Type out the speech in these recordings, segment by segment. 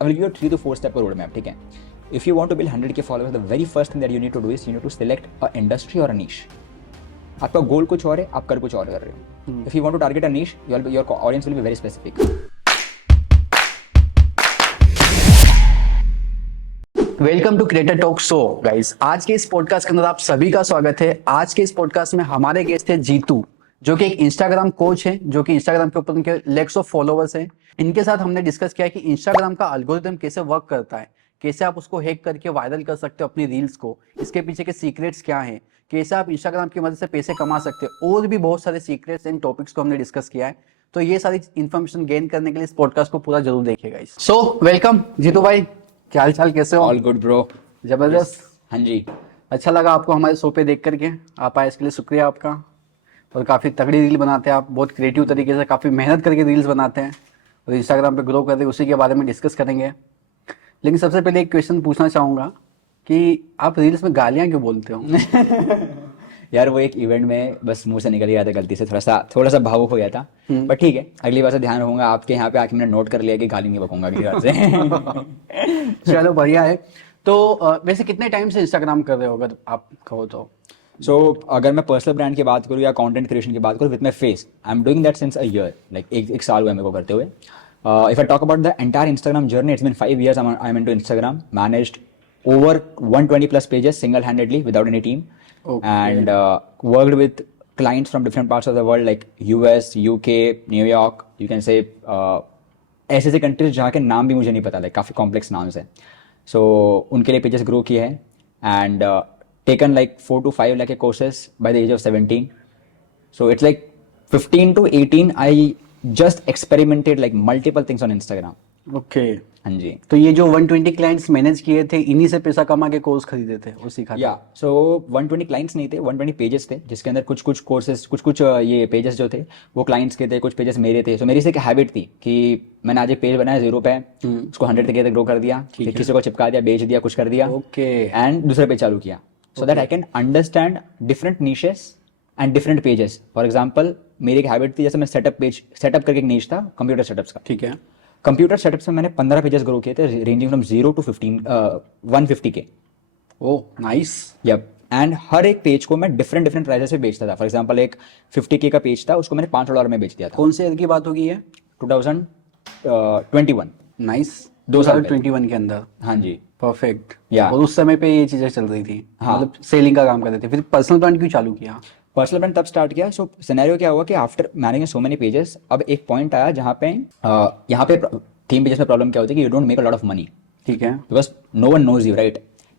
I will give you a 3 to 4 step road map, ठीक है? If you want to build 100K followers, the very first thing that you need to do is you need to select a industry or a niche. आपका गोल कुछ और है, आप कर कुछ और कर रहे हो. If you want to target a niche, your audience will be very specific. Welcome to creator talk show guys. आज के इस पॉडकास्ट के अंदर आप सभी का स्वागत है. आज के इस पॉडकास्ट में हमारे गेस्ट है जीतू, जो कि एक इंस्टाग्राम कोच है, जो कि इंस्टाग्राम के ऊपर उनके लैक्स ऑफ फॉलोवर्स हैं. इनके साथ हमने डिस्कस किया कि इंस्टाग्राम का एल्गोरिथम कैसे वर्क करता है, कैसे आप उसको हैक करके वायरल कर सकते हो अपनी रील्स को, इसके पीछे के सीक्रेट्स क्या हैं, कैसे आप इंस्टाग्राम की मदद से पैसे कमा सकते हो, और भी बहुत सारे सीक्रेट्स एंड टॉपिक्स को हमने डिस्कस किया है. तो ये सारी इन्फॉर्मेशन गेन करने के लिए इस पॉडकास्ट को पूरा जरूर देखिएगा. सो वेलकम जीतू भाई, क्या हाल चाल, कैसे हो? All good bro. जबरदस्त. हाँ जी. अच्छा लगा आपको हमारे शो पे देख करके. आप आए इसके लिए शुक्रिया आपका. और काफ़ी तगड़ी रील बनाते हैं आप, बहुत क्रिएटिव तरीके से, काफ़ी मेहनत करके रील्स बनाते हैं और इंस्टाग्राम पे ग्रो करते हैं. उसी के बारे में डिस्कस करेंगे. लेकिन सबसे पहले एक क्वेश्चन पूछना चाहूँगा कि आप रील्स में गालियाँ क्यों बोलते हो? यार वो एक इवेंट में बस मुंह से निकल गया था गलती से, थोड़ा सा भावुक हो गया था. बट ठीक है, अगली बार से ध्यान रखूंगा. आपके यहाँ पे आके मैंने नोट कर लिया कि गाली नहीं बकूंगा अगली बार से. चलो बढ़िया है. तो वैसे कितने टाइम से इंस्टाग्राम कर रहे हो अगर आप कहो तो? सो अगर मैं पर्सनल ब्रांड की बात करूँ या कंटेंट क्रिएशन की बात करूँ with my face, I am doing that since a year. Like एक साल हुआ मेरे को करते हुए. If I talk about the entire Instagram journey, it's been 5 years I am into Instagram. Managed over 120+ pages single-handedly without any team. Okay. And worked with clients from different parts of the world like US, UK, New York, you can say ऐसे countries जहाँ के नाम भी मुझे नहीं पता, like काफ़ी complex नाम्स हैं. सो उनके लिए पेजेस ग्रो किए हैं and taken like 4 to 5 lakh courses by the age of 17. So it's like 15 to 18 I just experimented like multiple things on Instagram. Okay. हाँ जी. तो ये जो 120 क्लाइंट्स मैनेज किए थे, इन्हीं से पैसा कमा के कोर्स खरीदे थे और सिखाते? या सो 120 क्लाइंट्स नहीं थे, 120 पेजेस थे, जिसके अंदर कुछ कोर्सेज, कुछ ये पेजेस जो थे वो क्लाइंट्स के थे, कुछ पेजेस मेरे थे. सो मेरी से एक हैबिट थी कि मैंने आज एक पेज बनाया 0 पे, उसको 100 तक ग्रो कर दिया, किसी को चिपका दिया, बेच दिया, कुछ कर दिया. ओके. एंड दूसरे पेज चालू किया so that I can understand different niches and different pages. For example मेरी एक हैबिट थी, जैसे मैं सेटअप करके एक नीश था कंप्यूटर सेटअप्स का. ठीक है. कंप्यूटर सेटअप्स में मैंने 15 पेजेस ग्रो किए थे, ranging from 0 to 150K. Oh nice. Yup. And हर एक पेज को मैं डिफरेंट प्राइसेस पे बेचता था. फॉर एग्जांपल एक 50K का पेज था, उसको मैंने $5 में बेच दिया था. कौन से ईयर की बात होगी ये? 2021. नाइस. 2021 के अंदर. हाँ जी. परफेक्ट. या. और उस समय पे ये चीजें चल रही थी. हाँ. मतलब सेलिंग का काम करते थे. फिर पर्सनल ब्रांड क्यों चालू किया? पर्सनल ब्रांड तब स्टार्ट किया. सो सिनेरियो क्या हुआ कि after managing so many pages, अब एक पॉइंट आया जहाँ पे यहाँ पे थीम पेजेस में प्रॉब्लम क्या होती है कि you don't make a lot of money. ठीक है. Because no one knows you, right.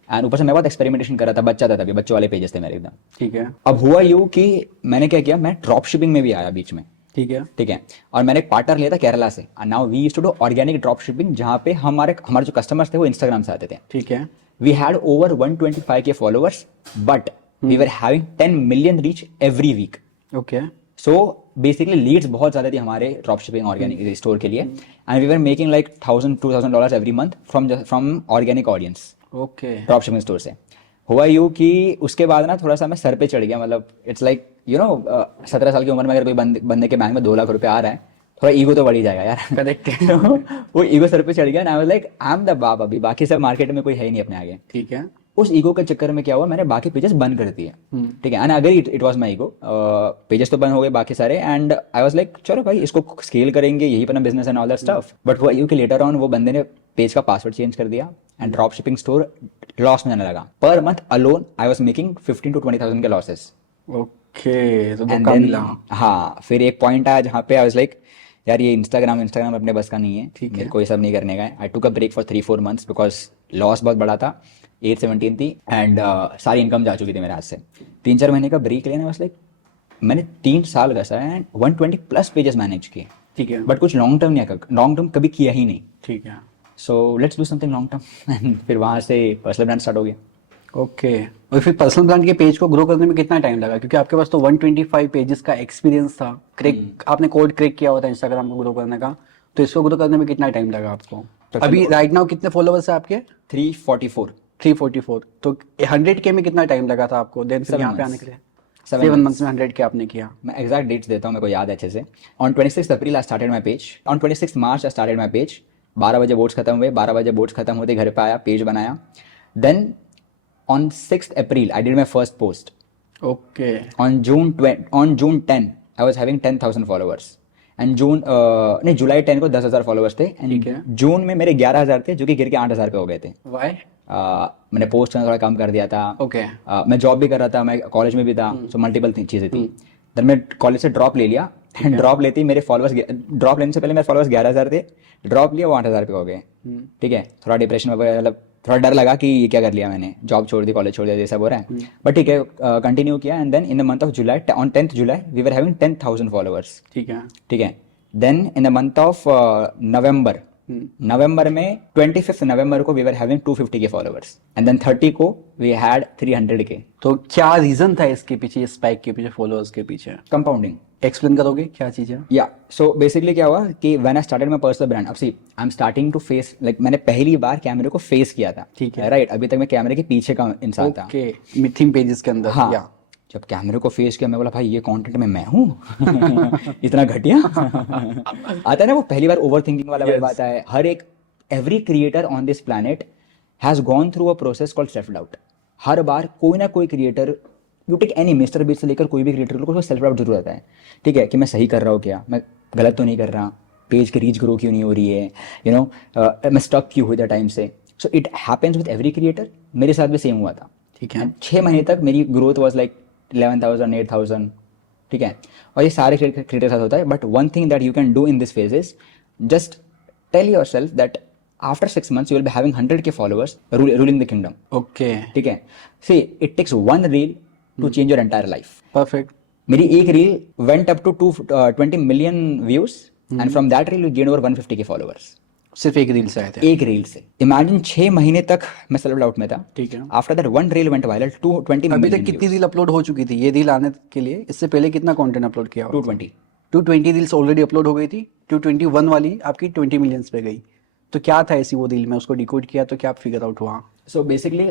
And ऊपर से मैं बहुत एक्सपेरिमेंटेशन कर रहा था, बच्चा था तभी, बच्चों वाले पेजेस थे मेरे एकदम. ठीक है. अब हुआ यूँ कि मैंने क्या किया, मैं ड्रॉप शिपिंग में भी आया बीच में. ठीक है. ठीक है. और मैंने एक पार्टनर लिया था केरला से. Now we used to do organic drop shipping, जहाँ पे हमारे जो कस्टमर्स थे वो इंस्टाग्राम से आते थे. ठीक है. We had over 125K followers, but we were having 10 million reach every week. Okay. So basically leads बहुत ज़्यादा थी हमारे ड्रॉप शिपिंग ऑर्गेनिक स्टोर के लिए. And we were making like $1,000-$2,000 every month from organic audience. Okay. Drop shipping store से. हुआ यूँ कि उसके बाद ना थोड़ा सा मैं सर पे चढ़ गया. मतलब इट्स लाइक 17 साल की उम्र में अगर कोई बंदे के बैंक में 2 लाख रुपए आ रहा है, थोड़ा ईगो तो बढ़ ही जाएगा यार. करेक्ट. वो ईगो सर पे चढ़ गया. I was like I am the बाप, अभी बाकी सब मार्केट में कोई है ही नहीं अपने आगे. ठीक है. उस ईगो के चक्कर में क्या हुआ, मैंने बाकी पेजेस बंद कर दिए. ठीक है. एंड अगर it was my ego, pages तो बंद हो गए बाकी सारे. एंड आई वाज लाइक चलो भाई इसको स्केल करेंगे, यही अपना business and all that stuff. But हुआ यूँ कि लेटर ऑन वो बंदे ने पेज का पासवर्ड चेंज कर दिया and drop shipping store loss में जाने लगा. Per month alone I was making 15 to 20,000 के लॉसेस. ओके. तो एंड कम मिला. हाँ, फिर एक पॉइंट आया जहाँ पे आई वाज लाइक यार ये इंस्टाग्राम अपने बस का नहीं है. ठीक है. मेरे को ये सब नहीं करने का है. I took a break for 3-4 months because loss बहुत बड़ा था. 8-17 थी एंड सारी इनकम जा चुकी थी मेरे हाथ से. 3-4 महीने का ब्रेक लेना बस लाइक मैंने 3 साल घसाया एंड 120+ पेजेस मैनेज किए. ठीक है. बट कुछ लॉन्ग टर्म कभी किया ही नहीं. ठीक है. So let's do something long term. And फिर वहाँ से पर्सनल ब्रांड स्टार्ट हो गया. ओके. और फिर पर्सनल ब्रांड के पेज को ग्रो करने में कितना टाइम लगा? क्योंकि आपके पास तो 125 पेजेस का एक्सपीरियंस था. आपने कोड क्रैक किया हुआ था इंस्टाग्राम को ग्रो करने का. तो इसको ग्रो करने में कितना टाइम लगा आपको? अभी राइट नाउ कितने फॉलोवर्स है आपके? 344. तो 100K में कितना टाइम लगा था आपको देन फिर यहाँ पे आने के लिए? 7 months में 100K आपने किया. मैं एग्जैक्ट डेट्स देता हूँ, मेरे को याद है अच्छे से. On 26 April I started my page. On 26 March I started my page. 12 बजे बोर्ड्स खत्म हुए, 12 बजे बोर्ड्स खत्म होते घर पे आया, पेज बनाया. Then on 6th April I did my first post. Okay. On June 10 I was having 10,000 followers. And June नहीं जुलाई 10 को 10,000 फॉलोअर्स थे. ठीक है. एंड जून में मेरे 11,000 थे जो कि गिर के 8,000 पे हो गए थे. वाई? मैंने पोस्ट करना थोड़ा कम कर दिया था. ओके. मैं जॉब भी कर रहा था, मैं कॉलेज में भी था, सो मल्टीपल चीज़ें थी. देन मैं कॉलेज से ड्रॉप ले लिया. एंड ड्रॉप लेते ही मेरे फॉलोअर्स, ड्रॉप लेने से पहले मेरे फॉलोअर्स 11,000 थे. ड्रॉप लिया वो 8,000 पे हो गए. ठीक है. थोड़ा डिप्रेशन में, मतलब थोड़ा डर लगा कि ये क्या कर लिया मैंने, जॉब छोड़ दी, कॉलेज छोड़ दिया, ये सब हो रहा है. बट ठीक है, कंटिन्यू किया. And then in the month of July, on 10th July we were having 10,000 followers. ठीक है. ठीक है. Then in the month of November में 25th November को वी वर हैविंग 250 के फॉलोअर्स. एंड देन 30 को वी हैड 300 के. तो क्या रीजन था इसके पीछे, स्पाइक के पीछे, फॉलोअर्स के पीछे? कंपाउंडिंग. एक्सप्लेन करोगे क्या चीज़ है? या सो बेसिकली क्या हुआ कि when I started my personal brand, अब see I am starting to face, like मैंने पहली बार कैमरे को फेस किया था. ठीक है. राइट. अभी तक मैं कैमरे के पीछे का इंसान था. ओके. मिथिंग पेजेस के अंदर. हाँ. या जब कैमरे को फेस किया मैं बोला भाई ये कंटेंट में मैं हूँ. इतना घटिया. आता है ना वो पहली बार ओवर थिंकिंग वाला Yes. बात है. हर एक every creator on this planet has gone through a process called self doubt. हर बार कोई ना कोई creator, you take any Mister Beast से लेकर कोई भी क्रिएटर को सेल्फ डाउट जरूर आता है. ठीक है कि मैं सही कर रहा हूँ क्या, मैं गलत तो नहीं कर रहा, पेज की रीच ग्रो क्यों नहीं हो रही है, यू नो मैं स्टक क्यों हुआ टाइम से. So it happens with every creator. मेरे साथ भी सेम हुआ था. ठीक है. 6 महीने तक मेरी ग्रोथ वॉज लाइक 11,000 8,000. ठीक है. और ये सारे क्रिएटर के साथ होता है. But one thing that you can do in this phase is just tell yourself that after 6 months you will be having 100 K followers ruling the kingdom. Okay. ठीक है. See it takes one reel to change your entire life. Perfect. मेरी एक reel went up to 20 million views and from that reel we gain over 150 K followers. सिर्फ एक reel से आए थे? एक रील से. इमेजिन 6 महीने तक मैं सेल्फ डाउट में था. ठीक है. After that one reel went viral 220 अभी तक कितनी रील अपलोड हो चुकी थी ये रील आने के लिए? इससे पहले कितना कंटेंट अपलोड किया? 220. 220 रील्स ऑलरेडी अपलोड हो गई थी. 221 वाली आपकी 20 मिलियंस पे गई. तो क्या था ऐसी वो रील में, उसको डिकोड किया तो क्या फिगर आउट हुआ? सो बेसिकली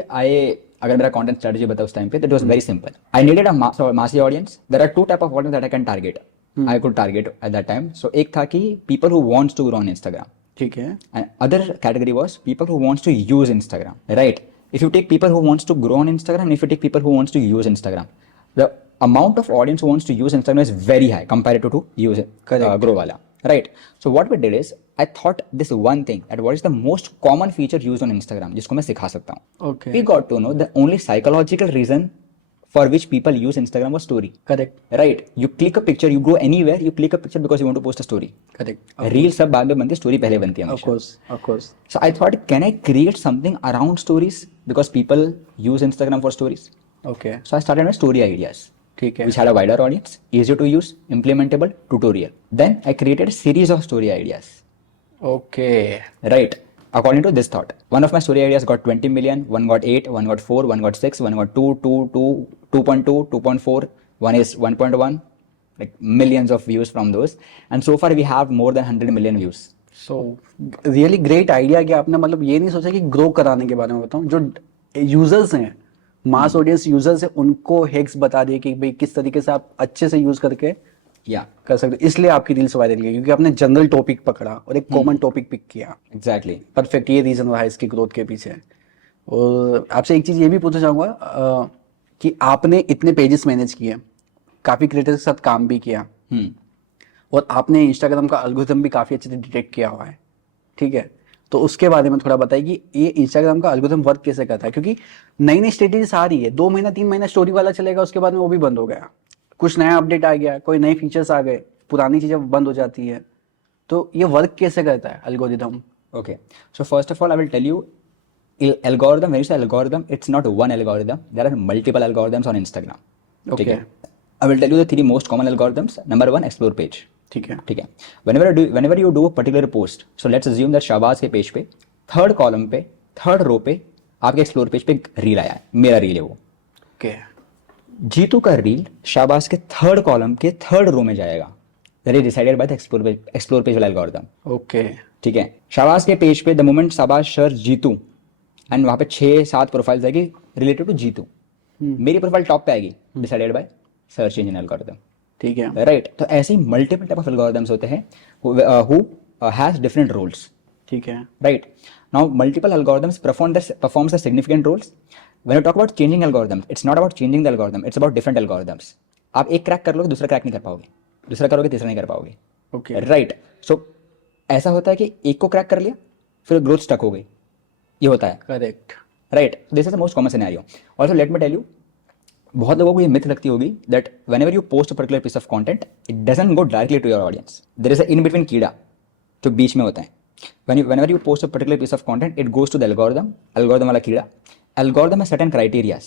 अगर मेरा कंटेंट स्ट्रेटजी बताओ उस टाइम पे, तो it was very simple. I needed a massy audience. There are two type of audience that I can target. I could target at that time. So एक था कि people who wants to grow on Instagram. ठीक है. And other category was people who wants to use Instagram, right? If you take people who wants to grow on Instagram, if you take people who wants to use Instagram, the amount of audience who wants to use Instagram is very high compared to use grow wala, right? So what we did is I thought this one thing, that what is the most common feature used on Instagram जिसको मैं सिखा सकता हूँ. Okay. We got to know the only psychological reason for which people use Instagram was story. Correct. Right? You click a picture, you go anywhere, you click a picture because you want to post a story. Correct. Reel सब बाद में बनती है, story पहले बनती है Of हमेशा. course. Of course. So I thought, can I create something around stories because people use Instagram for stories? Okay. So I started my story ideas, ठीक है. which had a wider audience, easy to use, implementable, tutorial. Then I created a series of story ideas. Okay. Right. According to this thought, one of my story ideas got 20 million, one got 8, one got 4, one got 6, one got 2, 2, 2, 2.2, 2.4, one is 1.1, like millions of views from those. And so far we have more than 100 million views. So really great idea कि आपने मतलब ये नहीं सोचा कि grow कराने के बारे में बताऊं. जो यूजर्स हैं, मास ऑडियंस यूजर्स हैं, उनको हैक्स बता दिए कि भाई किस तरीके से आप अच्छे से यूज करके Yeah, कर सकते हो. इसलिए आपकी रील्स वायरल गई क्योंकि आपने जनरल टॉपिक पकड़ा और एक कॉमन टॉपिक पिक किया. exactly. परफेक्ट. ये रीजन रहा है इसकी ग्रोथ के पीछे. और आपसे एक चीज ये भी पूछना चाहूंगा कि आपने इतने पेजेस मैनेज किए, काफी क्रिएटर्स के साथ काम भी किया, और आपने इंस्टाग्राम का एल्गोरिथम भी काफी अच्छे से डिटेक्ट किया हुआ है. ठीक है. तो उसके बारे में थोड़ा बताइए कि ये इंस्टाग्राम का एल्गोरिथम वर्क कैसे करता है, क्योंकि नई नई स्ट्रेटेजीज आ रही है. 2 महीना 3 महीना स्टोरी वाला चलेगा, उसके बाद में वो भी बंद हो गया. कुछ नया अपडेट आ गया, कोई नए फीचर्स आ गए, पुरानी चीजें बंद हो जाती है. तो ये वर्क कैसे करता है algorithm? Okay. So first of all, I will tell you, algorithm. When you say algorithm, it's not one algorithm. There are multiple algorithms on Instagram. Okay. ठीक है? I will tell you the 3 most common algorithms. Number 1, explore page. ठीक है. ठीक है. Whenever you do a particular post, so let's assume that Shahbaz के page पे 3rd column पे 3rd रो पे आपके एक्सप्लोर पेज पे रील आया है. मेरा रील है वो. ओके. जीतू का रील शाहबाज के 3rd कॉलम के 3rd रो में जाएगा. That is decided by the explore page वाला algorithm. ओके. ठीक है. शाहबाज के पेज पे the moment Shahbaz search Jeetu and वहाँ पे 6-7 प्रोफाइल्स आएगी रिलेटेड टू जीतू. मेरी प्रोफाइल टॉप पे आएगी, decided by search engine algorithm. ठीक है. राइट. तो ऐसे ही मल्टीपल टाइप ऑफ एल्गोरिथम्स होते हैं हु हैज डिफरेंट रोल्स. ठीक है, right? Now multiple algorithms performs the significant roles. When you talk about changing algorithms, it's not about changing the algorithm, it's about different algorithms. आप एक crack कर लोगे, दूसरा crack नहीं कर पाओगे, दूसरा करोगे तीसरा नहीं कर पाओगे, ओके, राइट? सो ऐसा होता है कि एक को क्रैक कर लिया, फिर ग्रोथ स्टक हो गई, ये होता है, correct, right? This is the most common scenario. Also let me tell you, बहुत लोगों को ये मिथ लगती होगी that whenever you post a particular piece of content it doesn't go directly to your audience. There is a in between कीड़ा जो बीच में होता है. whenever you post a particular piece of content it goes to the algorithm वाला कीड़ा. algorithm has certain criterias,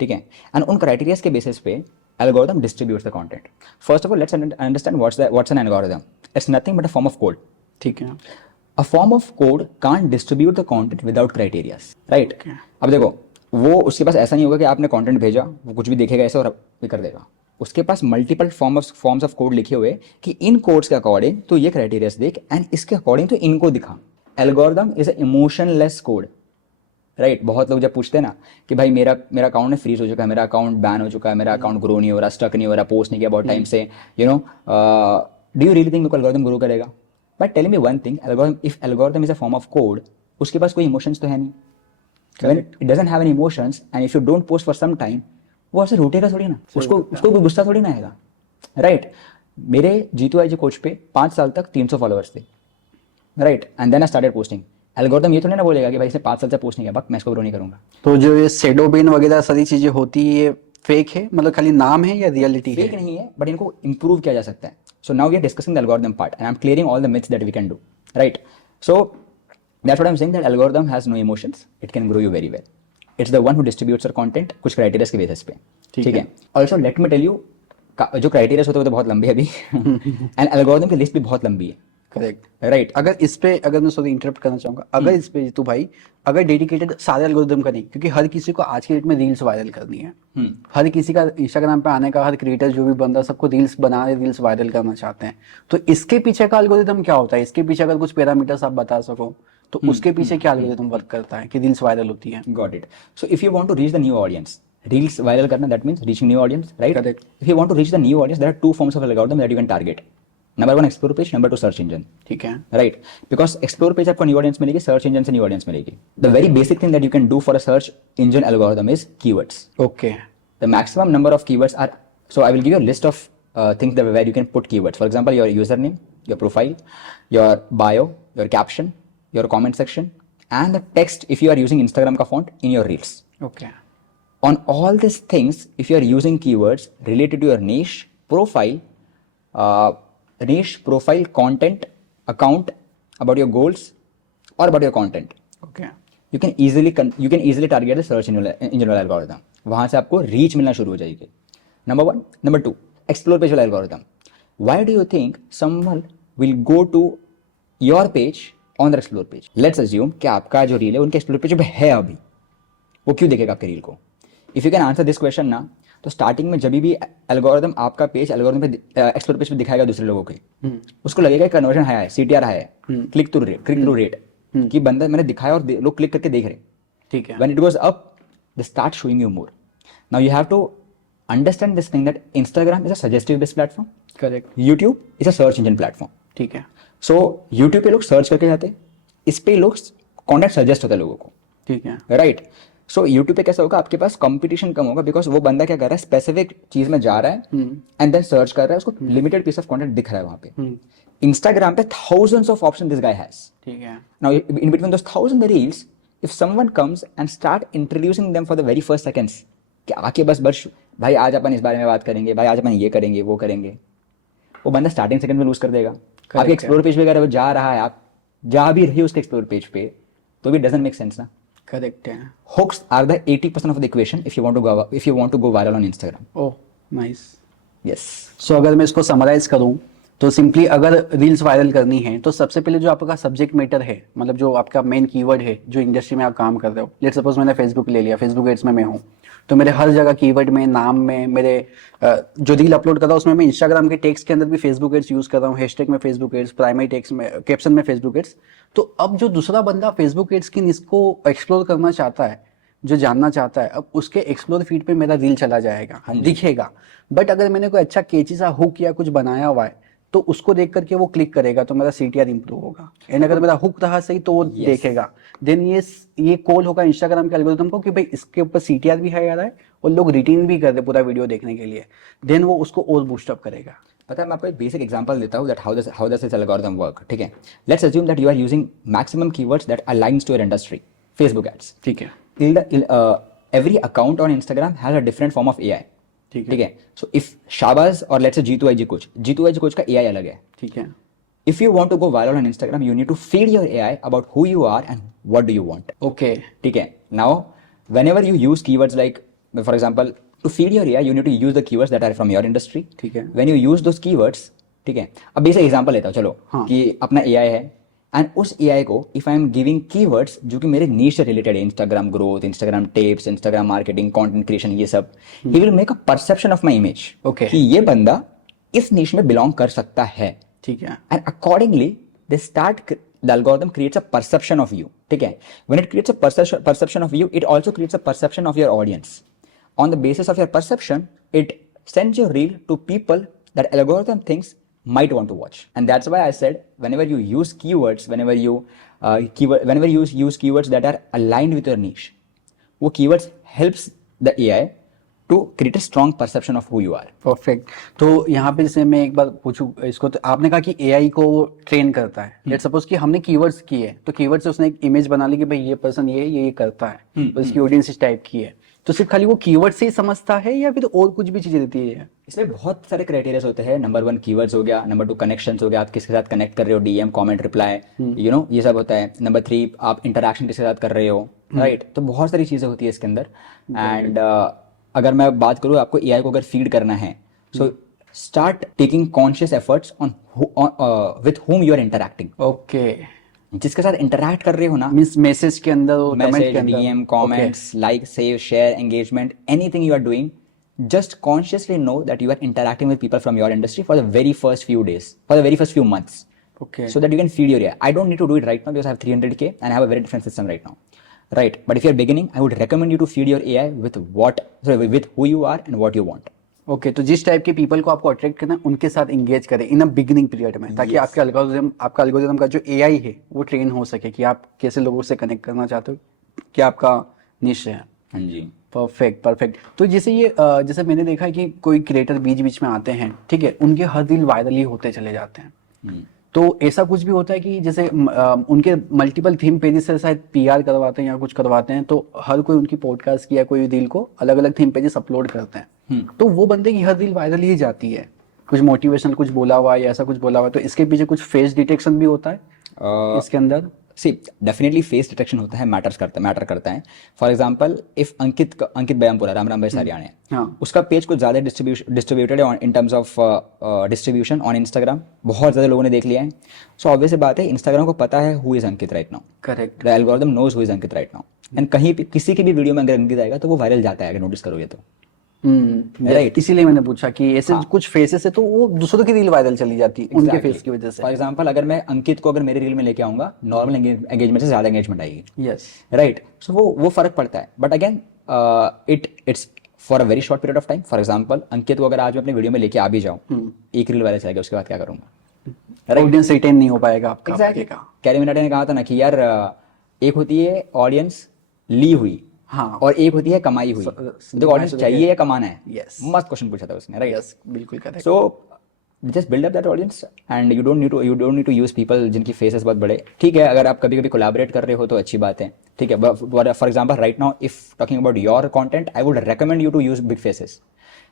ठीक है, and उन criterias के basis पे algorithm distributes the content. First of all let's understand what's an algorithm. It's nothing but a form of code. ठीक है, A form of code can't distribute the content without criterias, right? Okay. अब देखो, वो उसके पास ऐसा नहीं होगा कि आपने कंटेंट भेजा वो कुछ भी देखेगा ऐसे और भी कर देगा. उसके पास मल्टीपल फॉर्म्स ऑफ कोड लिखे हुए कि इन कोड्स के अकॉर्डिंग तो ये क्राइटेरियाज देख एंड इसके अकॉर्डिंग तो इनको दिखा. Algorithm is a emotionless code, right? बहुत लोग जब पूछते हैं ना कि भाई मेरा अकाउंट में फ्रीज हो चुका है, मेरा अकाउंट बैन हो चुका है, मेरा अकाउंट ग्रो नहीं हो रहा, स्टक नहीं हो रहा, पोस्ट नहीं किया बहुत टाइम से, you know, do you really think algorithm grow करेगा? But tell me one thing, if algorithm is a form of code, उसके पास कोई इमोशंस तो है नहीं. When it doesn't have any emotions and if you don't post for some time, वो आपसे रूठेगा थोड़ी ना, उसको कोई गुस्सा थोड़ी ना आएगा, राइट? मेरे जीतू आईजी कोच पे 5 साल तक 300 फॉलोअर्स थे, right? And then I started posting. Algorithm ये तो नहीं ना बोलेगा कि भाई इसने 5 साल से पोस्ट नहीं किया, बक मैं इसको ग्रो नहीं करूंगा. तो जो ये शेडो बिन वगैरह सारी चीजें होती है ये फेक है, मतलब खाली नाम है या रियलिटी फेक है? नहीं है, बट इनको इंप्रूव किया जा सकता है. So now we are discussing the algorithm part and I am clearing all the myths that we can do, right? So that's what I'm saying, that algorithm has no emotions, it can grow you very well. It's the one who distributes your content कुछ criteria के basis पे, ठीक है? Also let me tell you, जो criteria होते हैं वो तो बहुत लंबे हैं अभी and algorithm की लिस्ट भी बहुत लंबी है, करेक्ट, राइट? अगर इस पे, अगर मैं सॉरी इंटरप्ट करना चाहूंगा, अगर इस पे तो भाई अगर डेडिकेटेड सारे एल्गोरिदम करें, क्योंकि हर किसी को आज के डेट में रील्स वायरल करनी है, हर किसी का इंस्टाग्राम पे आने का, हर क्रिएटर जो भी बंदा सबको रील्स बना रहे, रील्स वायरल करना चाहते हैं, तो इसके पीछे का एल्गोरिदम क्या होता है? इसके पीछे अगर कुछ पैरामीटर्स आप बता सको तो उसके पीछे क्या एल्गोरिथम वर्क करता है कि रील्स वायरल होती है? Got it. So if you want to reach the new audience, reels viral करना, that means reaching new audience, right? Correct. If you want to reach the new audience, there are 2 forms of algorithm that you can target. Number 1 explore page, number 2 search engine. ठीक है, राइट? Because explore page आपको new audience मिलेगी, search engine से new audience मिलेगी. The very basic thing that you can do for a search engine algorithm is keywords. Okay, the maximum number of keywords are, so I will give you a list of things where you can put keywords. For example your user name, your profile, your bio, your caption, your comment section and the text if you are using Instagram का font in your reels. Okay, On all these things, if you are using keywords related to your niche, profile, content, account, about your goals or about your content, okay, you can easily target the search engine वाला algorithm. वहाँ से आपको reach मिलना शुरू हो जाएगी. Number 1. Number 2, explore page वाला algorithm. Why do you think someone will go to your page on the explore page? Let's assume कि आपका जो रील है उनके explore page पे है अभी, वो क्यों देखेगा आपके रील को? If you can answer this question ना, तो स्टार्टिंग में जब भी एल्गोरिथम आपका पेज एल्गोरिथम पे एक्सप्लोर पेज पे दिखाएगा दूसरे लोगों के, उसको लगेगा कन्वर्जन हाई है, CTR हाई है, क्लिक थ्रू रेट कि बंदा मैंने दिखाया और लोग क्लिक करके देख रहे. ठीक है, When it goes up, they start showing you more. Now you have to understand this thing that Instagram is a suggestive based platform, correct, YouTube is a search engine platform. ठीक है, so YouTube पे लोग search करके जाते हैं, इस पे लोग कॉन्टेंट सजेस्ट होता है लोगों को, ठीक है, राइट? सो यूट्यूब पे कैसा होगा, आपके पास कंपटीशन कम होगा बिकॉज वो बंदा क्या कर रहा है, स्पेसिफिक चीज में जा रहा है एंड देन सर्च कर रहा है, उसको लिमिटेड पीस ऑफ कंटेंट दिख रहा है वहां पे. इंस्टाग्राम पे thousands of options this guy has. ठीक है, Now in between those thousand reels, if someone comes and start introducing them for the very first seconds, कि आके बस भाई आज अपन इस बारे में बात करेंगे, भाई आज अपन ये करेंगे वो करेंगे, वो बंदा स्टार्टिंग सेकंड में लूज कर देगा. आपके एक्सप्लोर पेज पे अगर वो जा रहा है, आप जा भी रही हो उसके एक्सप्लोर पेज पे, तो भी डजंट मेक सेंस ना. करेक्ट है. Hooks are the 80% of the equation if you want to go viral on Instagram. Oh nice. Yes. सो अगर मैं इसको समराइज करूं तो सिंपली अगर रील्स वायरल करनी है तो सबसे पहले जो आपका सब्जेक्ट मैटर है, मतलब जो आपका मेन कीवर्ड है, जो इंडस्ट्री में आप काम कर रहे हो, लेट्स सपोज मैंने फेसबुक ले लिया, फेसबुक एड्स में मैं हूँ, तो मेरे हर जगह कीवर्ड में, नाम में, मेरे जो रील अपलोड कर रहा हूँ उसमें मैं इंस्टाग्राम के टेक्स्ट के अंदर भी फेसबुक एड्स यूज कर रहा हूँ, हैशटैग में फेसबुक एड्स, प्राइमरी टेक्स्ट में, कैप्शन में फेसबुक एड्स. तो अब जो दूसरा बंदा फेसबुक एड्स की इसको एक्सप्लोर करना चाहता है, जो जानना चाहता है, अब उसके एक्सप्लोर फीड पे मेरा रील चला जाएगा, दिखेगा. बट अगर मैंने कोई अच्छा कैची सा हुक या कुछ बनाया हुआ है तो उसको देख करके वो क्लिक करेगा तो मेरा CTR इंप्रूव होगा, एंड अगर मेरा हुक रहा सही तो वो देखेगा, देन ये कॉल होगा इंस्टाग्राम के एल्गोरिथम को कि भाई इसके ऊपर CTR भी हाई आ रहा है और लोग रिटेन भी कर रहे पूरा वीडियो देखने के लिए, देन वो उसको और बूस्टअप करेगा। पता है मैं आपको एक बेसिक एग्जांपल देता हूँ that how does this algorithm work. ठीक है, let's assume that you are using maximum keywords that aligns to your industry, Facebook ads. ठीक है, every account on Instagram has a different form of AI। ठीक है, so if Shahbaz or let's say Jeetu I coach का AI अलग है। ठीक है, If you want to go viral on Instagram, you need to feed your AI about who you are and what do you want. Okay, ठीक है, now whenever you use keywords like, for example, to feed your AI, you need to use the keywords that are from your industry. ठीक है, When you use those keywords, ठीक है, अब basic example लेता हूँ चलो, हाँ. कि अपना AI है एंड उस AI को if I am giving keywords जो कि मेरे नीश से रिलेटेड है, Instagram growth, Instagram tips, Instagram marketing, content creation, ये सब, he will make a perception of my image Okay. कि ये बंदा इस नीश में बिलोंग कर सकता है। ठीक है, And accordingly, the algorithm creates a perception of you. ठीक है, when it creates a perception of you, it also creates a perception of your audience. On the basis of your perception, it sends your reel to people that algorithm thinks might want to watch. And that's why I said whenever you use keywords, whenever you use keywords that are aligned with your niche, वो keywords helps the AI to create a strong perception of who you are. Perfect. तो यहाँ पे जैसे मैं एक बार पूछूं इसको, तो आपने कहा कि AI को ट्रेन करता है, लेट सपोज कि हमने कीवर्ड्स किए तो कीवर्ड से उसने एक इमेज बना ली कि भाई ये पर्सन ये करता है, तो इसकी ऑडियंस इस टाइप की है, तो सिर्फ खाली वो कीवर्ड से ही समझता है या फिर और कुछ भी चीजें देती है? इसमें बहुत सारे क्राइटेरिया होते हैं। नंबर 1 कीवर्ड्स हो गया, नंबर 2 कनेक्शंस हो गया, आप किसके साथ कनेक्ट कर रहे हो, DM, कमेंट, रिप्लाई, ये सब होता है। नंबर 3 आप इंटरेक्शन किसके साथ कर रहे हो, राइट। तो बहुत सारी चीजें होती है इसके अंदर। एंड अगर मैं बात करूँ आपको AI को अगर फीड करना है, so start taking conscious efforts on with whom you are interacting. Okay, जिसके साथ इंटरैक्ट कर रहे हो ना, मींस मैसेज के अंदर और कमेंट मैसेज, के अंदर, DM, comments, like, save, share, engagement, anything you are doing, just consciously know that you are interacting with people from your industry for the very first few days, for the very first few months, okay, so that you can feed your AI. I don't need to do it right now because I have 300K and I have a very different system right now, right? But if you're beginning, I would recommend you to feed your AI with with who you are and what you want. Okay. तो जिस type के people को आपको attract करना है उनके साथ engage करें इन अ बिगिनिंग पीरियड में, ताकि आपका एल्गोरिथम का जो AI है वो ट्रेन हो सके कि आप कैसे लोगों से कनेक्ट करना चाहते हो, क्या आपका निश है। हाँ जी, परफेक्ट। तो जैसे जैसे मैंने देखा है कि कोई क्रिएटर बीच बीच में आते हैं, ठीक है, उनके हर रील वायरल ही होते चले जाते हैं। तो ऐसा कुछ भी होता है कि जैसे उनके मल्टीपल थीम पेजेस से शायद PR करवाते हैं या कुछ करवाते हैं, तो हर कोई उनकी पॉडकास्ट की या कोई रील को अलग अलग थीम पेजेस अपलोड करते हैं, तो वो बंदे की हर रील वायरल ही जाती है, कुछ मोटिवेशनल कुछ बोला हुआ या ऐसा कुछ बोला हुआ, तो इसके पीछे कुछ फेस डिटेक्शन भी होता है इसके अंदर? सी डेफिनेटली फेस डिटेक्शन होता है, मैटर करता है। फॉर एग्जांपल इफ अंकित बयामपुरा, राम भाई सारियाने, हाँ, उसका पेज कुछ ज़्यादा डिस्ट्रीब्यूटेड है in terms of distribution on Instagram, बहुत ज़्यादा लोगों ने देख लिया है। सो ऑब्वियस सी बात है, इंस्टाग्राम को पता है who is Ankit right now, correct, the algorithm knows who is Ankit right now, and कहीं भी किसी की भी वीडियो में अगर अंकित आएगा तो वो वायरल जाता है, अगर नोटिस करोगे तो, राइट। इसीलिए मैंने पूछा कि ऐसे कुछ फेसेस है तो वो दूसरों की रील वायरल चली जाती है उनके फेस की वजह से। फॉर एग्जांपल अगर मैं अंकित को अगर मेरे रील में लेके आऊंगा, नॉर्मल एंगेजमेंट से ज़्यादा एंगेजमेंट आएगी, यस, राइट। सो वो फर्क पड़ता है। But again it's for a very short period of time. For example Ankit को अगर आज मैं अपने वीडियो में लेके आ भी जाऊँ, एक रील वायरल चलेगा, उसके बाद क्या करूंगा, ऑडियंस रिटेन नहीं हो पाएगा आपका। एग्जैक्टली। कैरी मिनाटी ने कहा था ना कि यार एक होती है ऑडियंस ली हुई, हाँ, और एक होती है कमाई हुई। देखो ऑडियंस चाहिए या कमाना है? यस, मस्त क्वेश्चन पूछा था उसने, राइट। यस, बिल्कुल correct. So just build up that audience and you don't need to use people जिनकी फेसेस बहुत बड़े। ठीक है, अगर आप कभी कभी कोलैबोरेट कर रहे हो तो अच्छी बात है, ठीक है। For example right now if talking about your content, I would recommend you to use big faces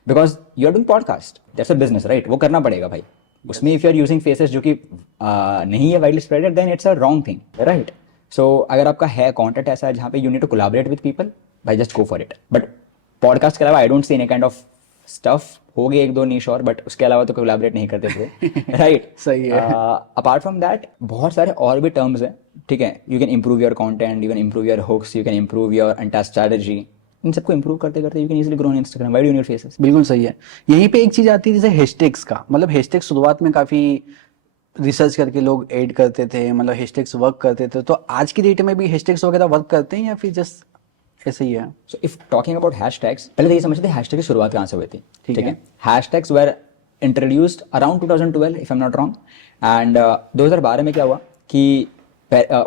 because you are doing podcast, that's a business, right. वो करना पड़ेगा भाई। उसमें if you are using faces जो कि नहीं है widely spreaded, then it's a wrong thing, right. So अगर आपका है कंटेंट ऐसा है जहाँ पे you need to collaborate with people, भाई just go for it. But podcast के अलावा I don't see any kind of stuff, हो गए 1-2 निश और, बट उसके अलावा तो कोलैबोरेट नहीं करते थे, राइट। सही है। अपार्ट फ्रॉम दैट बहुत सारे और भी टर्म्स हैं, ठीक है। You can improve your content, you can improve your hooks, you can improve your entire strategy. इन सबको इंप्रूव करते करते you can easily grow on Instagram. Why do you need faces? बिल्कुल सही है। यहीं पे एक चीज आती है जैसे हैशटैग्स का, मतलब हैशटैग शुरुआत में काफी रिसर्च करके लोग ऐड करते थे, मतलब हैशटैग्स वर्क करते थे, तो आज की डेट में भी हैशटैग्स वगैरह वर्क करते हैं या फिर जस्ट ऐसे ही है? So if talking about hashtags, पहले तो ये समझते हैं हैशटैग की शुरुआत कहाँ से हुई थी, ठीक है। Hashtags were introduced around 2012 if I am not wrong. And 2012 में क्या हुआ कि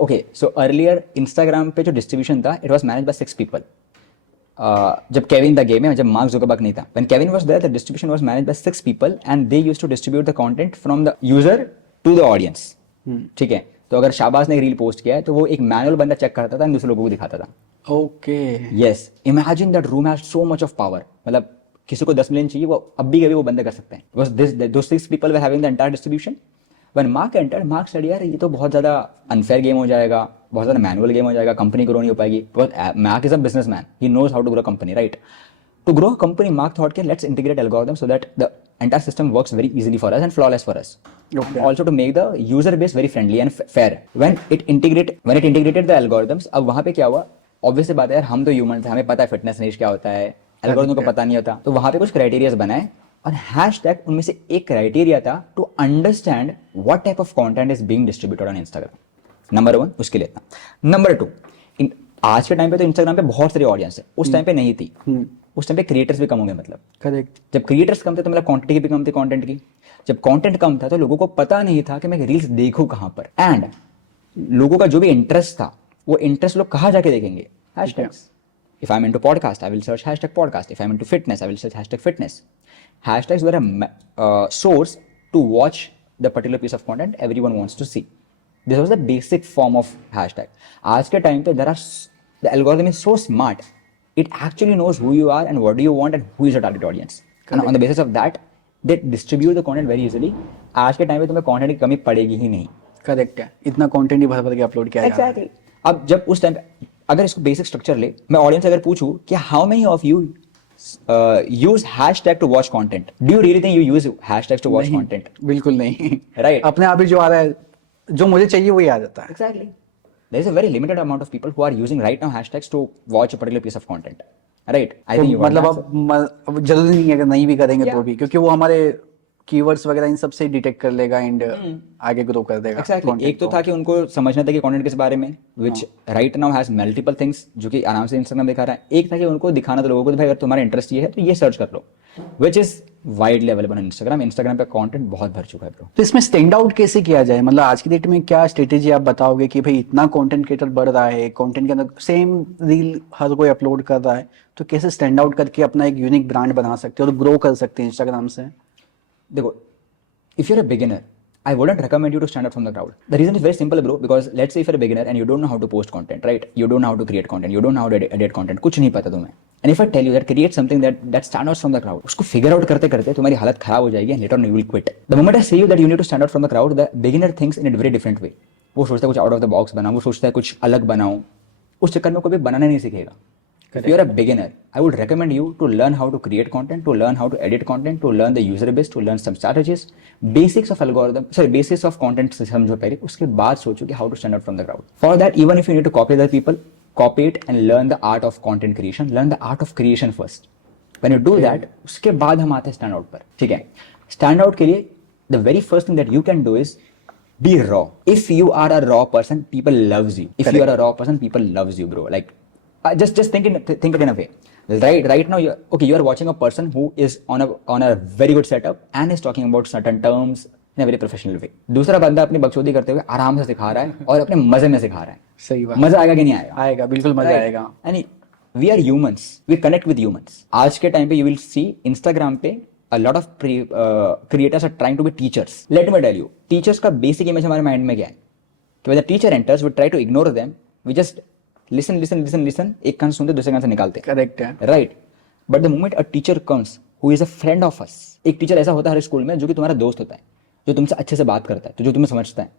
ओके सो अर्लियर इंस्टाग्राम पे जो डिस्ट्रीब्यूशन था it was manage by 6 people. जब केविन द गेम है, जब मार्क जुकरबर्ग नहीं था, when Kevin was there the distribution was managed by 6 people and they used to distribute the content from the user to the audience. ठीक है, तो अगर शाबाज ने रील पोस्ट किया है तो वो एक मैनुअल बंदा चेक करता था और दूसरे लोगों को दिखाता था. Okay. Yes, imagine that room has so much of power. मतलब किसी को 10 मिलियन चाहिए, वो अब भी कभी वो बंद कर सकते हैं. Because those 6 people were having the entire distribution. When Mark entered, Mark said यार ये तो बहुत ज़्यादा अनफेयर गेम हो जाएगा, बहुत ज़्यादा मैनुअल गेम हो जाएगा, कंपनी ग्रो नहीं हो पाएगी. Because Mark is a businessman, he knows how to grow a company, right? To grow a company, Mark thought कि let's integrate algorithms so that the entire system works very easily for us and flawless for us. Okay. Also to make the user base very friendly and fair. When it integrated the algorithms, अब वहाँ पे क्या हुआ? Obvious बात है यार, हम तो ह्यूमन थे, हमें पता है फिटनेस निश क्या होता है, एल्गोरिथम को पता नहीं होता. तो वहाँ पे कुछ क्राइटेरियाज बनाए और हैशटैग उनमें से एक क्राइटेरिया था to understand what type of content is being distributed on Instagram. Number 1 उसके लिए था. नंबर 2, आज के टाइम पे तो इंस्टाग्राम पे बहुत सारी ऑडियंस है, उस टाइम पे नहीं थी. उस टाइम पे क्रिएटर्स भी कम हो गए. मतलब करेक्ट. जब क्रिएटर्स कम थे तो मतलब क्वांटिटी भी कम थी कंटेंट की. जब कंटेंट कम था तो लोगों को पता नहीं था कि मैं रील्स देखूं कहां पर. एंड लोगों का जो भी इंटरेस्ट था वो इंटरेस्ट लोग कहाँ जाके देखेंगे? Hashtags. If I'm into podcast, I will search hashtag podcast. If I'm into fitness, I will search hashtag fitness. Hashtags were a source to watch the particular piece of content everyone wants to see. This was the basic form of hashtag. आज के time पे the algorithm is so smart. It actually knows who you are and what do you want and who is your target audience. And on the basis of that, they distribute the content very easily. आज के time पे तुम्हें content की कमी पड़ेगी ही नहीं. Correct है, इतना कंटेंट ही भर भर के अपलोड किया जा रहा है. Exactly. अब जब उस टाइम पे अगर इसको बेसिक स्ट्रक्चर ले, मैं ऑडियंस अगर पूछूं कि how many of you use hashtag to watch content, do you really think you use hashtags to watch content? बिल्कुल नहीं. Right. अपने आप ही जो आ रहा है, जो मुझे चाहिए वही आ जाता है. Exactly. There is a very limited amount of people who are using right now hashtags to watch a particular piece of content. Right? I think you want मतलब that. अब जरूरी नहीं है अगर नहीं भी करेंगे तो Yeah. भी, क्योंकि वो हमारे कीवर्ड्स वगैरह इन सब से डिटेक्ट कर लेगा एंड आगे ग्रो कर देगा. Exactly. content एक तो को. था कि उनको समझना था कि कंटेंट किस बारे में, which right now has multiple things जो कि आराम से इंस्टाग्राम दिखा रहा है. एक था कि उनको दिखाना था लोगों को, भाई अगर तुम्हारा इंटरेस्ट ये है तो ये सर्च कर लो, which is widely available on Instagram. Instagram पे कंटेंट बहुत भर चुका है ब्रो. तो इसमें स्टैंड आउट कैसे किया जाए? मतलब आज की डेट में क्या स्ट्रेटेजी आप बताओगे कि भाई इतना कंटेंट क्रिएटर बढ़ रहा है, कंटेंट के अंदर सेम रील हर कोई अपलोड कर रहा है, तो कैसे स्टैंड आउट करके अपना एक यूनिक ब्रांड बना सकते हो और ग्रो कर सकते हैं इंस्टाग्राम से? देखो, if you're a beginner, I wouldn't recommend you to stand out from the crowd. The reason is very simple, bro. Because let's say if you're a beginner and you don't know how to post content, right? You don't know how to create content. You don't know how to edit content. कुछ नहीं पता तुम्हें. And if I tell you that create something that stands out from the crowd, उसको figure out करते करते तुम्हारी हालत खराब हो जाएगी and later on you will quit. The moment I say you that you need to stand out from the crowd, the beginner thinks in a very different way. वो सोचता है कुछ out of the box बनाऊं, वो सोचता है कुछ अलग बनाऊं. उस चक्कर में कभी बनाना नहीं सीखेगा. If you're a beginner, I would recommend you to learn how to create content, to learn how to edit content, to learn the user base, to learn some strategies, basics of algorithm, basics of content समझो पहले, उसके बाद सोचो कि how to stand out from the crowd. For that, even if you need to copy other people, copy it and learn the art of content creation, learn the art of creation first. When you do that, उसके बाद हम आते हैं stand out पर. ठीक है? Stand out के लिए the very first thing that you can do is be raw. If you are a raw person, people loves you. If you are a raw person, people loves you, bro. Like just think it in a way. Right now, you are watching a person who is on a very good setup and is talking about certain terms in a very professional way. दूसरा बंदा अपनी बकचोदी करते हुए आराम से सिखा रहा है और अपने मजे में सिखा रहा है. सही बात. मजा आएगा कि नहीं आएगा? आएगा, बिल्कुल मजा आएगा. And we are humans. We connect with humans. आज के टाइम पे you will see Instagram पे a lot of creators are trying to be teachers. Let me tell you, teachers का basic image हमारे mind में क्या है कि when the teacher enters, we try to ignore them. We just listen. एक कान सुनते दूसरे कान से निकालते. करेक्ट है. Right. But the moment a teacher comes who is a friend of us, एक टीचर ऐसा होता है हर स्कूल में जो कि तुम्हारा दोस्त होता है, जो तुमसे अच्छे से बात करता है, तो जो तुम्हें समझता है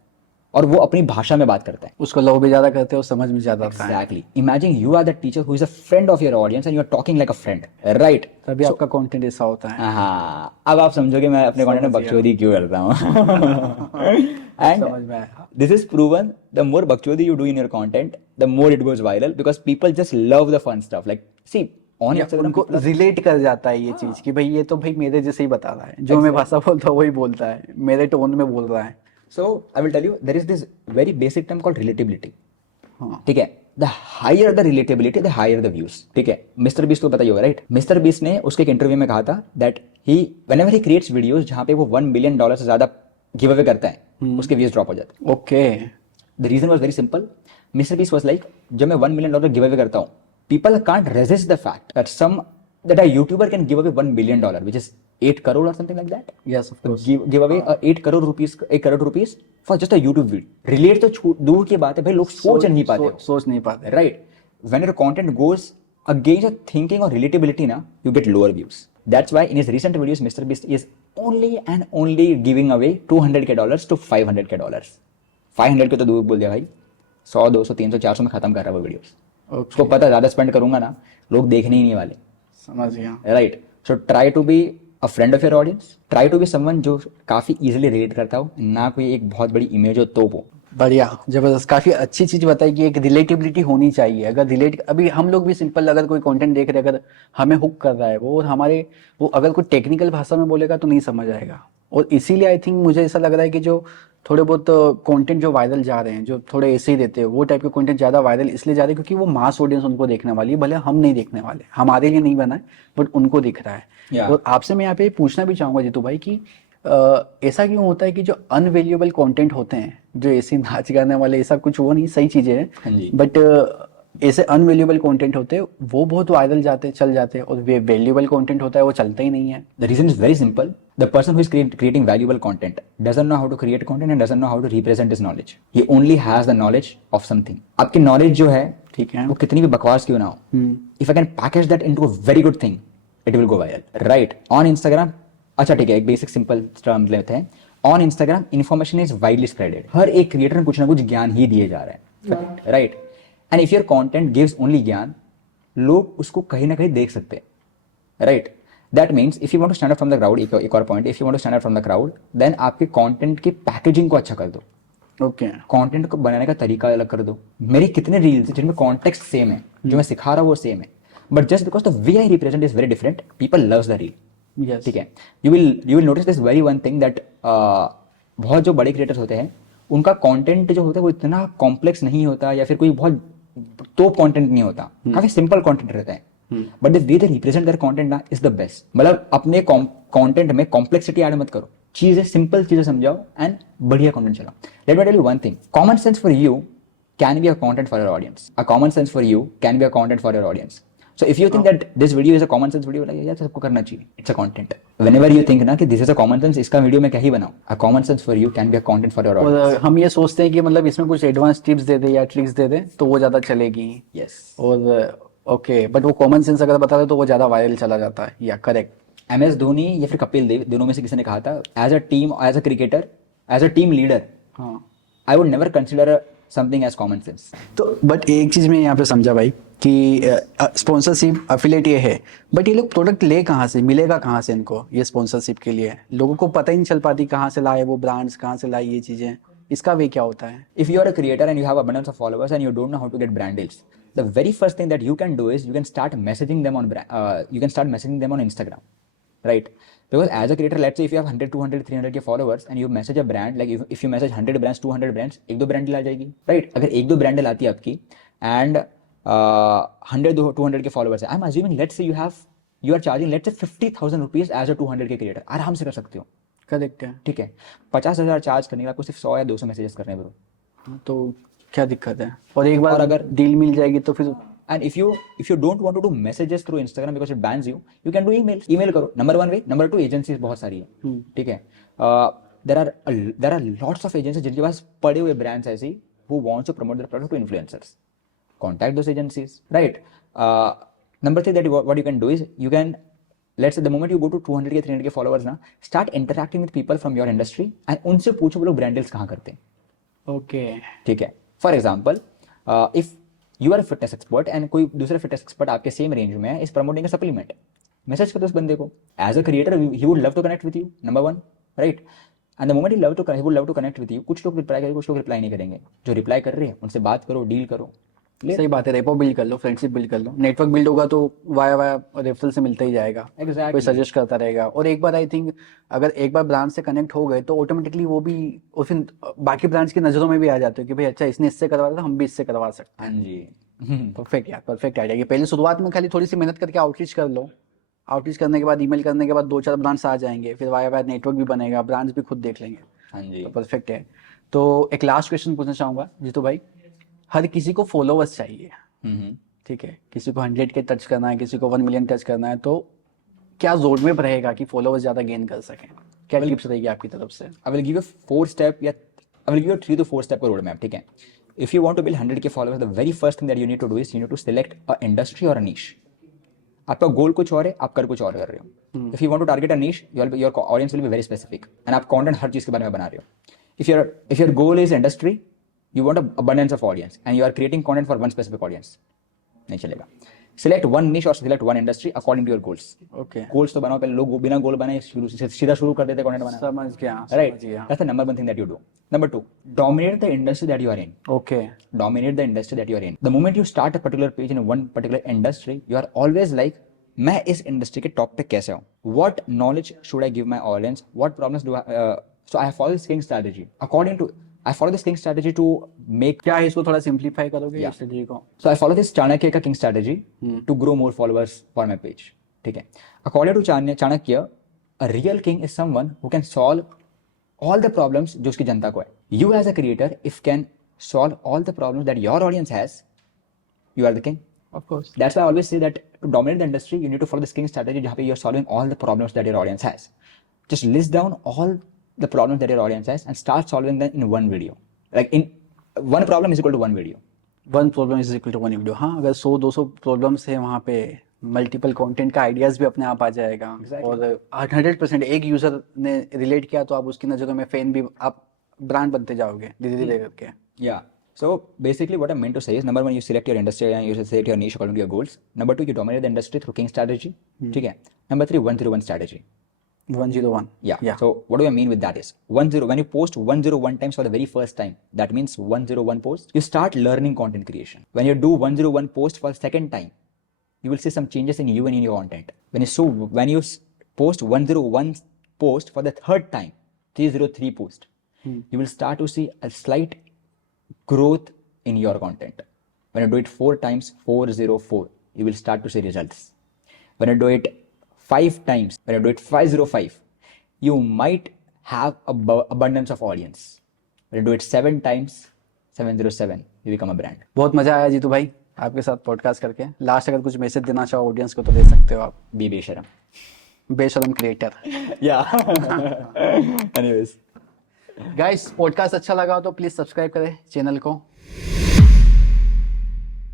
और वो अपनी भाषा में बात करता है. उसको लव भी ज्यादा करते हो, समझ में ज्यादा आता है. Exactly. Imagine you are the teacher who is a friend of your audience and you are talking like a friend. Right. तभी आपका कंटेंट ऐसा होता है. हाँ, अब आप समझोगे मैं अपने कंटेंट में बकचोदी क्यों करता हूँ. And समझ में आया. this is proven, the more bakchodi you do in your content, the more it goes viral because people just love the fun stuff. Like, see, on Instagram, उनको रिलेट कर जाता है ये चीज कि भाई ये तो भाई मेरे जैसे ही बता रहा है, जो मैं भाषा बोलता हूँ वही बोलता है, मेरे टोन में बोल रहा है. So, I will tell you, there is this very basic term called relatability. हाँ. ठीक है, the higher the relatability the higher the views. ठीक है, मिस्टर बीस्ट को पता ही होगा राइट। मिस्टर बीस्ट ने उसके एक इंटरव्यू में कहा था that he whenever he creates videos जहां पे वो $1 बिलियन से ज्यादा गिव अवे करता है उसके व्यूज ड्रॉप हो जाते हैं। Okay, the reason was very simple. Mister Beast was like, जब मैं $1 मिलियन गिव अवे करता हूँ, people can't resist the fact that a youtuber can give away $1 billion which is 8 crore or something like that. Yes of course, give away 8 crore rupees for just a YouTube video. Relate तो दूर की बात है भाई, लोग सोच नहीं पाते, सोच नहीं पाते, right? When your content goes against your thinking or relatability ना, you get lower views. That's why in his recent videos Mr. Beast is only and only giving away $200K to $500K. 500 के तो दूर बोल दिया भाई, 100 200 300 400 में खत्म कर रहा है वो वीडियोस। उसको पता है ज्यादा स्पेंड करूंगा ना लोग देखने ही नहीं वाले, समझ गया, right? So try to be a friend of your audience, try to be someone जो काफी इजीली रिलेट करता हो, ना कोई एक बहुत बड़ी इमेज हो तोप हो। बढ़िया, जबरदस्त, काफी अच्छी चीज बताई कि एक रिलेटेबिलिटी होनी चाहिए। अगर रिलेट, अभी हम लोग भी सिंपल अगर कोई कंटेंट देख रहे हैं, अगर हमें हुक कर रहा है वो, और हमारे वो अगर कोई टेक्निकल भाषा में बोलेगा तो नहीं समझ आएगा। और इसीलिए आई थिंक मुझे ऐसा लग रहा है कि जो थोड़े बहुत कंटेंट जो वायरल जा रहे हैं, जो थोड़े ऐसे ही देते हैं, वो टाइप के कंटेंट ज्यादा वायरल इसलिए जा रहे हैं क्योंकि वो मास ऑडियंस उनको देखने वाली है। भले हम नहीं देखने वाले, हमारे लिए नहीं बना है, बट उनको दिख रहा है। और आपसे मैं यहाँ पे पूछना भी चाहूंगा जीतू भाई कि ऐसा क्यों होता है कि जो अनवैल्यूएबल कंटेंट होते हैं, जो ऐसे नाच गाने वाले, ऐसा कुछ वो नहीं, सही चीजें हैं, बट ऐसे अनवैल्यूएबल कंटेंट होते हैं वो बहुत वायरल जाते चल जाते हैं, और वैल्यूएबल कंटेंट होता है वो चलता ही नहीं है। The reason is very simple. The person who is creating valuable content doesn't know how to create content and doesn't know how to represent his knowledge. He only has the knowledge of something. आपकी knowledge जो है, ठीक है, वो कितनी भी बकवास क्यों ना हो, if I can package that into a very good thing, it will go viral. Right? On Instagram, अच्छा ठीक है, एक basic simple term लेते हैं। On Instagram, information is widely spreaded. हर एक क्रिएटर कुछ ना कुछ ज्ञान ही दिए जा रहा है, right? And if your content gives only ज्ञान, लोग उसको कहीं ना कहीं देख सकते हैं, right? That means if you want to stand out from the crowd, एक और point, if you want to stand out from the crowd, then आपके content की पैकेजिंग को अच्छा कर दो, ओके, कंटेंट को बनाने का तरीका अलग कर दो। मेरी कितने रील्स जिनमें कॉन्टेक्स्ट सेम है, जो मैं सिखा रहा हूँ वो सेम है, but just because the way I represent is very different, people loves the reel. Yes, ठीक है, you will notice this very one thing that बहुत जो बड़े क्रिएटर्स होते हैं उनका कंटेंट जो होता है वो इतना कॉम्प्लेक्स नहीं होता, या फिर कोई बहुत तो कंटेंट नहीं होता, काफी सिंपल कंटेंट रहता है, but the way they represent their content ना इज द बेस्ट। मतलब अपने कंटेंट में कॉम्प्लेक्सिटी ऐड मत करो, चीजें सिंपल चीजें समझाओ एंड बढ़िया कंटेंट चलाओ। Let me tell you one thing, common sense for you can be a content for your audience, a common sense for you can be a content for your audience. So if you think that this video is a common sense video, like यार सबको करना चाहिए, it's a content. Whenever you think ना कि this is a common sense, इसका video मैं क्या ही बनाऊं, a common sense for you can be a content for your audience. और हम ये सोचते हैं कि मतलब इसमें कुछ एडवांस टिप्स दे दे या ट्रिक्स दे दे तो वो ज्यादा चलेगी। Yes. और ओके, बट वो कॉमन सेंस अगर बता दे तो वो ज्यादा वायरल चला जाता है, या करेक्ट। MS धोनी या फिर कपिल देव, दोनों में से किसी ने कहा था, as a team, as a cricketer, as a team leader, हाँ, I would never consider something as common sense. तो बट एक चीज मैं यहाँ पे समझा भाई कि स्पॉन्सरशिप अफिलिएट ये है, बट ये लोग प्रोडक्ट ले कहाँ से, मिलेगा कहाँ से इनको ये स्पॉन्सरशिप के लिए? लोगों को पता ही नहीं चल पाती कहाँ से लाए वो ब्रांड्स, कहाँ से लाई ये चीजें, इसका वे क्या होता है? If you are a creator and you have abundance of followers and you don't know how to get brand deals, the very first thing that you can do is you can start messaging them on Instagram, right? Because as a creator, let's say if you have 100, 200, 300 के followers and you message a brand, like if you message 100 brands, 200 brands, एक दो brand deal आ जाएगी, right? अगर एक दो brand deal आती है आपकी and 100, 200 के followers है, I'm assuming let's say you are charging let's say 50,000 rupees as a 200 के creator, आराम से कर सकते हो, करेक्ट है, ठीक है? 50,000 चार्ज करने के लिए आपको सिर्फ 100 या 200 मैसेजेस करने हैं ब्रो, तो क्या दिक्कत है? और एक बार और अगर डील मिल जाएगी तो फिर And if you don't want to do messages through Instagram because it bans you can do emails. Email करो, number one way. Number two, agencies बहुत सारी है, ठीक है? There are lots of agencies जिनके पास पड़े हुए brands ऐसी who wants to promote their product to influencers. Contact those agencies, right? Number three, that what you can do is you can, let's say the moment you go to 200 के 300 के followers ना, start interacting with people from your industry and उनसे पूछो वो लोग brand deals कहाँ करते हैं, ओके, ठीक है? For example, if you are fitness expert and कोई दूसरा फिटनेस एक्सपर्ट आपके सेम रेंज में है, is promoting a supplement, message करो उस बंदे को, as a creator he would love to connect with you, number one, right? And the moment he would love to connect with you, कुछ लोग reply करेंगे, कुछ लोग रिप्लाई नहीं करेंगे, जो रिप्लाई कर रहे हैं उनसे बात करो, डील करो। सही बात है, रेपो बिल्ड कर लो, फ्रेंडशिप बिल्ड कर लो, नेटवर्क बिल्ड होगा तो वाया रेफरल से मिलता ही जाएगा, कोई सजेस्ट करता रहेगा। और एक बार आई थिंक अगर एक बार ब्रांड से कनेक्ट हो गए तो ऑटोमेटिकली वो भी और फिर बाकी ब्रांड्स की नजरों में भी आ जाते हो कि भाई अच्छा इसने इससे करवा था, हम भी इससे करवा सकते हैं। हाँ जी, परफेक्ट यार, परफेक्ट आइडिया। पहले शुरुआत में खाली थोड़ी सी मेहनत करके आउटरीच कर लो। आउटरीच करने के बाद ईमेल करने के बाद 2-4 ब्रांड्स आ जाएंगे, फिर वाया वाया नेटवर्क भी बनेगा, ब्रांड्स भी खुद देख लेंगे। हाँ जी। तो परफेक्ट है। तो एक लास्ट क्वेश्चन पूछना चाहूंगा जीतू भाई। हर किसी को फॉलोवर्स चाहिए, ठीक है, किसी को 100 के टच करना है, किसी को 1 मिलियन टच करना है, तो क्या रोड मैप रहेगा कि फॉलोवर्स ज्यादा गेन कर सकें? क्या टिप्स रहेगी आपकी तरफ से? I will give you 4 step या I will give you 3 to 4 step का road map, ठीक है? If you want to build 100K followers, the very first thing that you need to do is you need to select a industry or a niche. आपका गोल कुछ और है, आप कर कुछ और कर रहे हो. If you want to target a niche, your audience will be very specific, and आप content हर चीज के बारे में बना रहे हो. If your goal is industry, you want an abundance of audience, and you are creating content for one specific audience, नहीं चलेगा. Select one niche or select one industry according to your goals. Okay, Goals तो बनाओ, पहले लोग बिना गोल बनाए सीधा शुरू कर देते कंटेंट बनाना. समझ गया, Right. समझ गया। That's the number one thing that you do. Number 2, dominate the industry that you are in. Okay, Dominate the industry that you are in. The moment you start a particular page in one particular industry, you are always like, मैं इस industry के top पे कैसे हूँ? What knowledge should I give my audience? What problems do I? So I follow this king strategy. I follow this king strategy to make. क्या है, इसको थोड़ा सिंप्लीफाई करोगे Yeah. स्ट्रेटजी को? So I follow this Chanakya का king strategy to grow more followers for my page. ठीक है. According to Chanakya, a real king is someone who can solve all the problems जो उसकी जनता को है. You as a creator, if can solve all the problems that your audience has, you are the king. Of course. That's why I always say that to dominate the industry, you need to follow this king strategy जहाँ पे you're solving all the problems that your audience has. Just list down all the problems that your audience has and start solving them in one video. Like in one problem is equal to one video. One problem is equal to one video. हाँ, अगर 100-200 problems है वहाँ पे multiple content का ideas भी अपने आप आ जाएगा। Exactly. और 100% एक यूजर ने रिलेट किया तो आप उसकी नज़रों में फैन भी, आप ब्रांड बनते जाओगे धीरे धीरे करके। Yeah. So basically what I meant to say is, number 1, you select your industry and you select your niche according to your goals. Number 2, you dominate the industry through king strategy. ठीक है. Number 3, 101 strategy. 101। Yeah. So what do I mean with that is 10, when you post 101 times for the very first time, that means 101 posts, you start learning content creation. When you do 101 post for the second time, you will see some changes in you and in your content. When you post 101 post for the third time, 303 post, you will start to see a slight growth in your content. When you do it 4 times, 404, you will start to see results. When you do it 5 times, when you do it 505, you might have abundance of audience. When you do it 7 times, 707, you become a brand. बहुत मजा आया जीतू भाई आपके साथ podcast करके। Last अगर कुछ message देना चाहो ऑडियंस को तो दे सकते हो आप। Be बेशरम. बेशरम creator. Yeah. Anyways. Guys, podcast अच्छा लगा हो तो प्लीज सब्सक्राइब करें चैनल को।